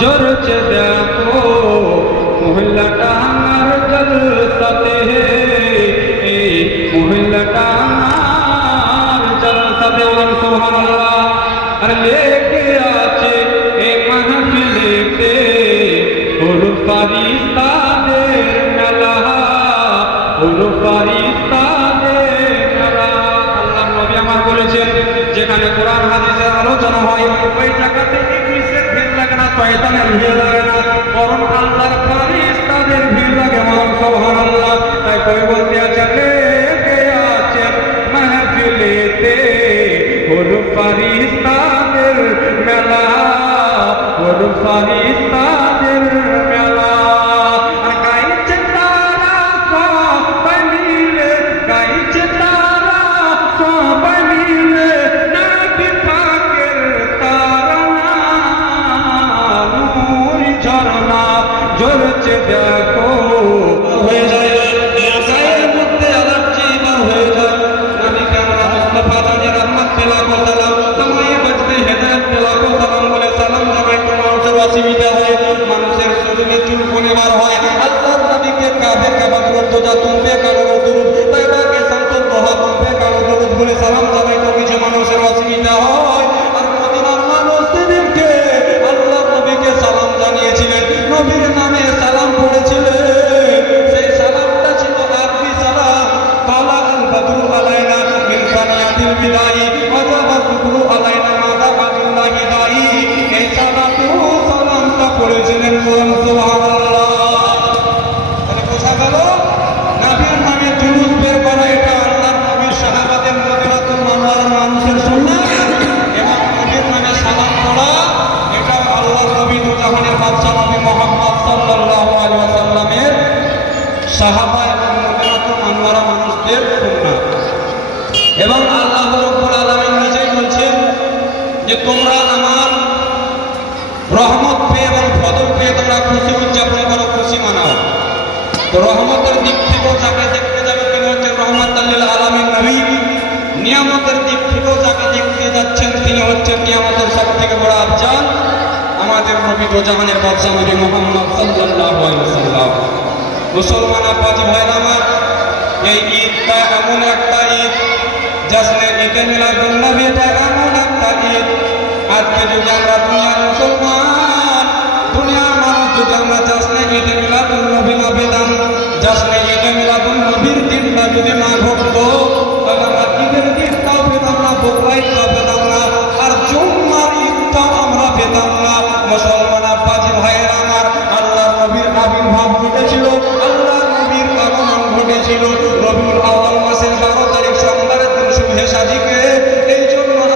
জোরছে দেখো মহিলাটা আমার জলসাতে, এই মহিলাটা আমার জলসাতে। সুবহানাল্লাহ। আর লেকে আছে এই মাহফিলেতে ওর ফারিস্তাদের মেলা, ওর ফারিস্তাদের মেলা। আল্লাহ নবী আমার বলেছেন, যেখানে কোরআন হাদিসের আলোচনা হয় ওই জায়গাতে ইবলিসের ভিড় লাগে না, শয়তানের ভিড় লাগে না, বরং আল্লাহর ফারিস্তাদের ভিড় লাগে। সুবহানাল্লাহ। তাই কই বলতে আছেন, লেকে আছেন মাহফিলেতে ওর ফারিস্তাদের মেলা, ওর ফারিস্তাদের মেলা। আর গাইছে তারা সবাই মিলে, গাইছে তারা সবাই মিলে নবী পাকের তারানা, নূর ঝরনা ঝরছে দেখো। হয়ে যায় গায়ের মধ্যে আলাপচি বা হয়ে যায় নবী কামরা মুস্তাফা জানি রহমত পেলা কো সালাম, তোমায় বাঁচতে হেদায়েত পেলা কো সালাম বলে সালাম জানাই। তো মানুষের অসুবিধা হয়, মানুষের শরীরে চুলকুনি বার হয়, আল্লাহর নবীকে কাঁধে কাবা করতো যা তুলবে কারো দরুদ, তাই বাকে সন্তত দোহা তুলবে কারো দরুদ বলে সালাম জানাই। তো কিছু মানুষের অসুবিধা হয়, আর মদিনার মানুষ সেদিনকে আল্লাহর নবীকে সালাম জানিয়েছিলেন, নবীর নামে সালাম পড়েছিলেন। সেই সালামটা ছিল আরবি সালাম। তালা আল বদরু আলাইনা মিন সানিয়াতিল বিদাই ওয়াজাবা শুকরু আলাইনা মাদা আবিল্লাহি দাই। এই সালামটা পড়েছিলেন। সুবহানাল্লাহ। তাহলে বোঝা গেল নবীর নামে জুলুস বের করা এটা আল্লাহর নবীর সাহাবাদের মদিনাতুল মুনাওয়ারার মানুষের সুন্নাত, এবং নবীর নামে সালাম পড়া এটা আল্লাহর নবী দু জাহানের বাদশা নবী মুহাম্মদ সাল্লাল্লাহু আলাইহি ওয়াসাল্লামের সাহাবা এবং মদিনাতুল মুনাওয়ারা মানুষদের সুন্নাত। এবং আল্লাহ রাব্বুল আলামিন নিজেই বলছেন যে তোমরা আমার রহমত পেয়ে এবং ফজল পেয়ে তোমরা খুশি উদযাপন করো, খুশি মানাও। তো রহমতের দিক থেকেও যাকে দেখতে যাবে তিনি হচ্ছেন রহমাতুল লিল আলামিন নবী। নিয়ামতের দিক থেকেও যাকে দেখতে যাচ্ছেন তিনি হচ্ছেন নিয়ামতের সব থেকে বড় আফজাল আমাদের নবী দু জাহানের বাদশা নবী মুহাম্মদ সাল্লাল্লাহু আলাইহি ওয়াসাল্লাম। মুসলমান আপাজি ভাইরা আমার, এই ঈদটা এমন একটা ঈদ, জশ্নে ঈদে মিলাদুন নবী, এটা এমন একটা ঈদ আজকে যদি আমরা দুনিয়ার মুসলমান, দুনিয়ার মানুষ যদি আমরা জশ্নে ঈদে মিলাদুন নবী না পেতাম, জশ্নে ঈদে মিলাদুন নবীর দিনটা যদি না ঘটতো,